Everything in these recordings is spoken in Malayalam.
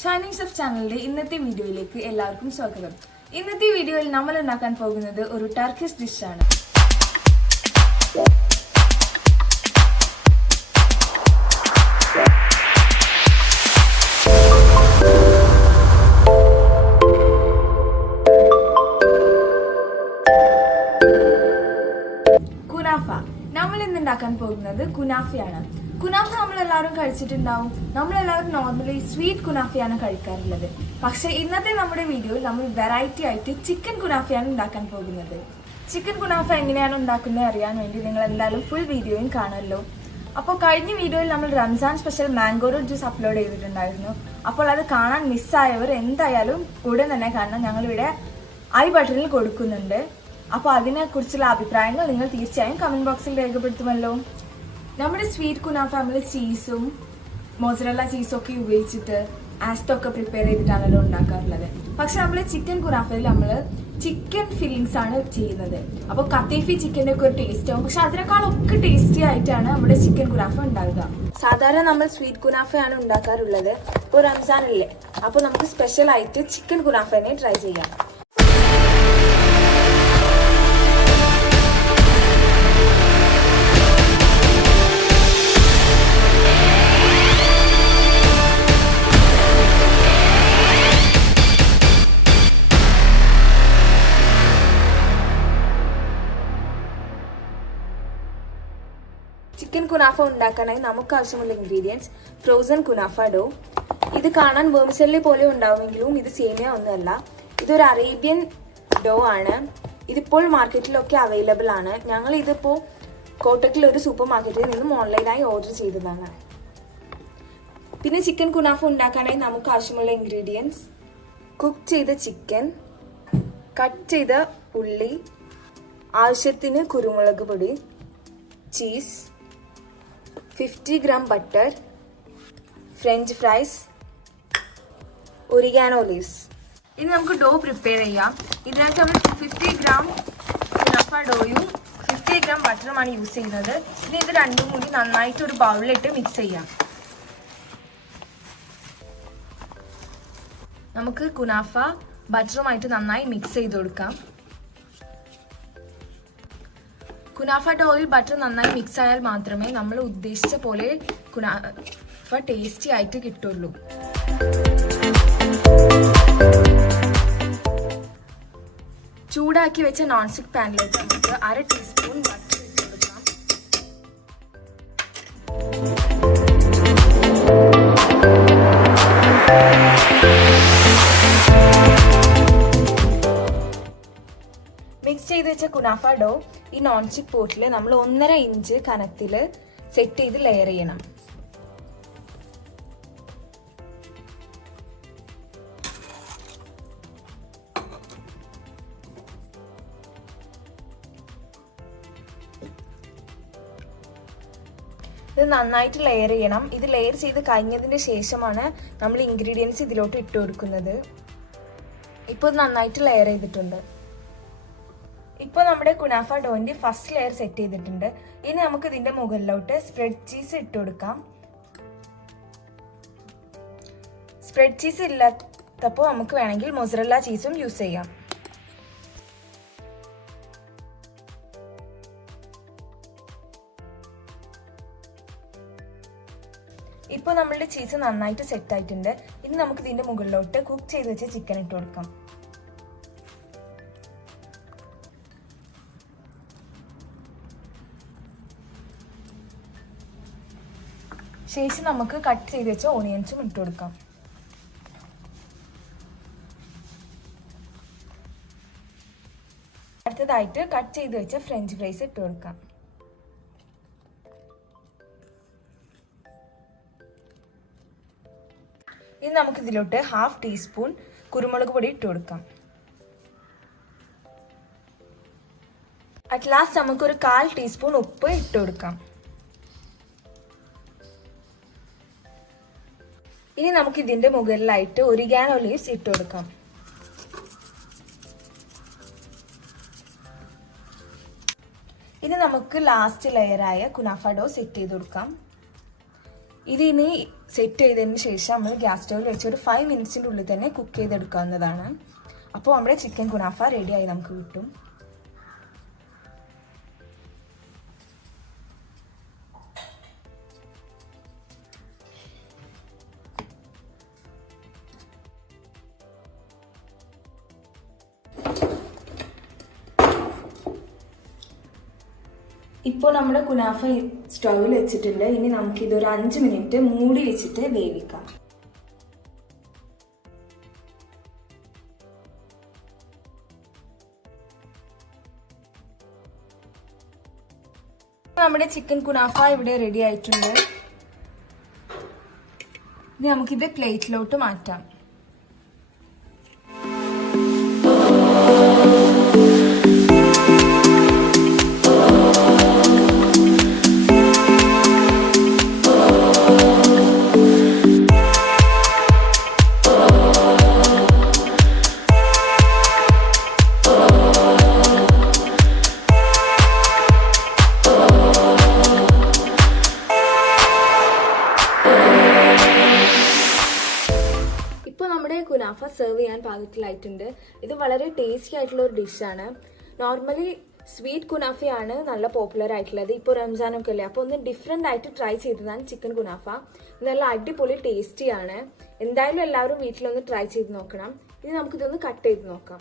ഷൈനിങ് ഷെഫ് ചാനലിന്റെ ഇന്നത്തെ വീഡിയോയിലേക്ക് എല്ലാവർക്കും സ്വാഗതം. ഇന്നത്തെ വീഡിയോയിൽ നമ്മൾ ഉണ്ടാക്കാൻ പോകുന്നത് ഒരു ടർക്കിഷ് ഡിഷാണ്. കുനാഫ. നമ്മൾ ഇന്ന് ഉണ്ടാക്കാൻ പോകുന്നത് കുനാഫയാണ്. കുനാഫ നമ്മളെല്ലാവരും കഴിച്ചിട്ടുണ്ടാവും. നമ്മളെല്ലാവരും നോർമലി സ്വീറ്റ് കുനാഫയാണ് കഴിക്കാറുള്ളത്. പക്ഷെ ഇന്നത്തെ നമ്മുടെ വീഡിയോയിൽ നമ്മൾ വെറൈറ്റി ആയിട്ട് ചിക്കൻ കുനാഫയാണ് ഉണ്ടാക്കാൻ പോകുന്നത്. ചിക്കൻ കുനാഫ എങ്ങനെയാണ് ഉണ്ടാക്കുന്നത് അറിയാൻ വേണ്ടി നിങ്ങൾ എന്തായാലും ഫുൾ വീഡിയോയും കാണുമല്ലോ. അപ്പോൾ കഴിഞ്ഞ വീഡിയോയിൽ നമ്മൾ Ramzan special mango juice upload ചെയ്തിട്ടുണ്ടായിരുന്നു. അപ്പോൾ അത് കാണാൻ മിസ്സായവർ എന്തായാലും ഉടൻ തന്നെ കാണണം. ഞങ്ങളിവിടെ ഐ ബട്ടണിൽ കൊടുക്കുന്നുണ്ട്. അപ്പോൾ അതിനെക്കുറിച്ചുള്ള അഭിപ്രായങ്ങൾ നിങ്ങൾ തീർച്ചയായും കമന്റ് ബോക്സിൽ രേഖപ്പെടുത്തുമല്ലോ. നമ്മുടെ സ്വീറ്റ് കുനാഫ നമ്മൾ ചീസും മോസറല്ല ചീസും ഒക്കെ ഉപയോഗിച്ചിട്ട് ആസ്റ്റൊക്കെ പ്രിപ്പയർ ചെയ്തിട്ടാണല്ലോ ഉണ്ടാക്കാറുള്ളത്. പക്ഷെ നമ്മൾ ചിക്കൻ കുനാഫയിൽ നമ്മൾ ചിക്കൻ ഫില്ലിങ്സ് ആണ് ചെയ്യുന്നത്. അപ്പോൾ കത്തീഫി ചിക്കൻ്റെ ഒക്കെ ഒരു ടേസ്റ്റ് ആവും. പക്ഷെ അതിനേക്കാളൊക്കെ ടേസ്റ്റി ആയിട്ടാണ് നമ്മുടെ ചിക്കൻ കുനാഫ ഉണ്ടാവുക. സാധാരണ നമ്മൾ സ്വീറ്റ് കുനാഫയാണ് ഉണ്ടാക്കാറുള്ളത്. ഇപ്പോൾ റംസാൻ ഇല്ലേ, അപ്പോൾ നമുക്ക് സ്പെഷ്യൽ ആയിട്ട് ചിക്കൻ കുനാഫനെ ട്രൈ ചെയ്യാം. ചിക്കൻ കുനാഫ ഉണ്ടാക്കാനായി നമുക്ക് ആവശ്യമുള്ള ഇൻഗ്രീഡിയൻസ്: ഫ്രോസൺ കുനാഫ ഡോ. ഇത് കാണാൻ വെർമിസെല്ലി പോലെ ഉണ്ടാവുമെങ്കിലും ഇത് സേമിയ ഒന്നുമല്ല. ഇതൊരു അറേബ്യൻ ഡോ ആണ്. ഇതിപ്പോൾ മാർക്കറ്റിലൊക്കെ അവൈലബിൾ ആണ്. ഞങ്ങൾ ഇതിപ്പോൾ കോട്ടക്കിൽ ഒരു സൂപ്പർ മാർക്കറ്റിൽ നിന്നും ഓൺലൈനായി ഓർഡർ ചെയ്തതാണ്. പിന്നെ ചിക്കൻ കുനാഫ ഉണ്ടാക്കാനായി നമുക്ക് ആവശ്യമുള്ള ഇൻഗ്രീഡിയൻസ്: കുക്ക് ചെയ്ത ചിക്കൻ, കട്ട് ചെയ്ത ഉള്ളി, ആവശ്യത്തിന് കുരുമുളക് പൊടി, cheese, 50 gram butter, French fries, oregano leaves. ഇനി നമുക്ക് ഡോ പ്രിപ്പയർ ചെയ്യാം. ഇതിനകത്ത് നമ്മൾ 50 gram കുനാഫ ഡോയും 50 gram ബട്ടറുമാണ് യൂസ് ചെയ്യുന്നത്. ഇനി ഇത് രണ്ടും കൂടി നന്നായിട്ട് ഒരു ബൗളിലിട്ട് മിക്സ് ചെയ്യാം. നമുക്ക് കുനാഫ ബട്ടറുമായിട്ട് നന്നായി മിക്സ് ചെയ്ത് കൊടുക്കാം. കുനാഫ ഡോയിൽ ബട്ടർ നന്നായി മിക്സ് ആയാൽ മാത്രമേ നമ്മൾ ഉദ്ദേശിച്ച പോലെ കുനാഫ ടേസ്റ്റി ആയിട്ട് കിട്ടുള്ളൂ. ചൂടാക്കി വെച്ച നോൺ സ്റ്റിക് പാനിലേക്ക് നമുക്ക് 1/2 ടീസ്പൂൺ ബട്ടർ ഇട്ട് കൊടുക്കാം. മിക്സ് ചെയ്ത് വെച്ച കുനാഫ ഡോ ഈ നോൺ സ്റ്റിക് പോട്ടിൽ നമ്മൾ 1.5 ഇഞ്ച് കനത്തിൽ സെറ്റ് ചെയ്ത് ലെയർ ചെയ്യണം. ഇത് നന്നായിട്ട് ലെയർ ചെയ്യണം. ഇത് ലെയർ ചെയ്ത് കഴിഞ്ഞതിന് ശേഷമാണ് നമ്മൾ ഇൻഗ്രീഡിയൻസ് ഇതിലോട്ട് ഇട്ട് കൊടുക്കുന്നത്. ഇപ്പോൾ നന്നായിട്ട് ലെയർ ചെയ്തിട്ടുണ്ട്. ഇപ്പോൾ നമ്മുടെ കുനാഫ ഡോന്റെ ഫസ്റ്റ് ലെയർ സെറ്റ് ചെയ്തിട്ടുണ്ട്. ഇനി നമുക്ക് ഇതിന്റെ മുകളിലോട്ട് സ്പ്രെഡ് ചീസ് ഇട്ട് കൊടുക്കാം. സ്പ്രെഡ് ചീസ് ഇല്ലാത്തപ്പോൾ നമുക്ക് വേണമെങ്കിൽ മോസറല്ല ചീസും യൂസ് ചെയ്യാം. ഇപ്പോൾ നമ്മളുടെ ചീസ് നന്നായിട്ട് സെറ്റ് ആയിട്ടുണ്ട്. ഇനി നമുക്ക് ഇതിന്റെ മുകളിലോട്ട് കുക്ക് ചെയ്ത് വെച്ച ചിക്കൻ ഇട്ട് കൊടുക്കാം. ശേഷം നമുക്ക് കട്ട് ചെയ്ത് വെച്ച ഓണിയൻസും ഇട്ട് കൊടുക്കാം. അടുത്തതായിട്ട് കട്ട് ചെയ്ത് വെച്ച ഫ്രഞ്ച് ഫ്രൈസ് ഇട്ട് കൊടുക്കാം. ഇനി നമുക്ക് ഇതിലോട്ട് 1/2 ടീസ്പൂൺ കുരുമുളക് പൊടി ഇട്ട് കൊടുക്കാം. അറ്റ് ലാസ്റ്റ് നമുക്കൊരു 1/4 ടീസ്പൂൺ ഉപ്പ് ഇട്ട് കൊടുക്കാം. ഇനി നമുക്ക് ഇതിന്റെ മുകളിലായിട്ട് ഒറിഗാനോ ലീവ്സ് ഇട്ട് കൊടുക്കാം. ഇനി നമുക്ക് ലാസ്റ്റ് ലെയറായ കുനാഫ ഡോ സെറ്റ് ചെയ്ത് കൊടുക്കാം. ഇതിനി സെറ്റ് ചെയ്തതിന് ശേഷം നമ്മൾ ഗ്യാസ് സ്റ്റൗവിൽ വെച്ച് ഒരു 5 മിനിറ്റ്സിൻ്റെ ഉള്ളിൽ തന്നെ കുക്ക് ചെയ്തെടുക്കാവുന്നതാണ്. അപ്പോൾ നമ്മുടെ ചിക്കൻ കുനാഫ റെഡിയായി നമുക്ക് കിട്ടും. ഇപ്പോൾ നമ്മുടെ കുനാഫ സ്റ്റൗവിൽ വെച്ചിട്ടുണ്ട്. ഇനി നമുക്കിതൊരു 5 മിനിറ്റ് മൂടി വെച്ചിട്ട് വേവിക്കാം. നമ്മുടെ ചിക്കൻ കുനാഫ ഇവിടെ റെഡി ആയിട്ടുണ്ട്. ഇനി നമുക്കിത് പ്ലേറ്റിലോട്ട് മാറ്റാം. നമ്മുടെ കുനാഫ സെർവ് ചെയ്യാൻ പാകത്തിലായിട്ടുണ്ട്. ഇത് വളരെ ടേസ്റ്റി ആയിട്ടുള്ള ഒരു ഡിഷാണ്. നോർമലി സ്വീറ്റ് കുനാഫയാണ് നല്ല പോപ്പുലർ ആയിട്ടുള്ളത്. ഇപ്പോൾ റംസാനൊക്കെ അല്ലേ, അപ്പോൾ ഒന്ന് ഡിഫറെൻ്റ് ആയിട്ട് ട്രൈ ചെയ്തതാണ് ചിക്കൻ കുനാഫ. നല്ല അടിപൊളി ടേസ്റ്റിയാണ്. എന്തായാലും എല്ലാവരും വീട്ടിലൊന്ന് ട്രൈ ചെയ്ത് നോക്കണം. ഇനി നമുക്കിതൊന്ന് കട്ട് ചെയ്ത് നോക്കാം.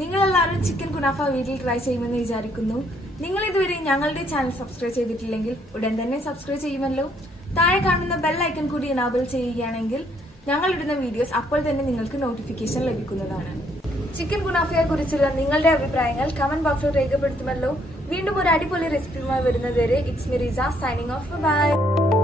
നിങ്ങളെല്ലാവരും ചിക്കൻ കുനാഫ വീട്ടിൽ ട്രൈ ചെയ്യുമെന്ന് വിചാരിക്കുന്നു. നിങ്ങൾ ഇതുവരെ ഞങ്ങളുടെ ചാനൽ സബ്സ്ക്രൈബ് ചെയ്തിട്ടില്ലെങ്കിൽ ഉടൻ തന്നെ സബ്സ്ക്രൈബ് ചെയ്യുമല്ലോ. താഴെ കാണുന്ന ബെൽ ഐക്കൺ കൂടി എനാബിൾ ചെയ്യുകയാണെങ്കിൽ ഞങ്ങൾ ഇടുന്ന വീഡിയോസ് അപ്പോൾ തന്നെ നിങ്ങൾക്ക് നോട്ടിഫിക്കേഷൻ ലഭിക്കുന്നതാണ്. ചിക്കൻ കുനാഫയെ കുറിച്ചുള്ള നിങ്ങളുടെ അഭിപ്രായങ്ങൾ കമന്റ് ബോക്സിൽ രേഖപ്പെടുത്തുമല്ലോ. വീണ്ടും ഒരു അടിപൊളി റെസിപ്പിയുമായി വരുന്നതുവരെ it's me Riza signing off. By.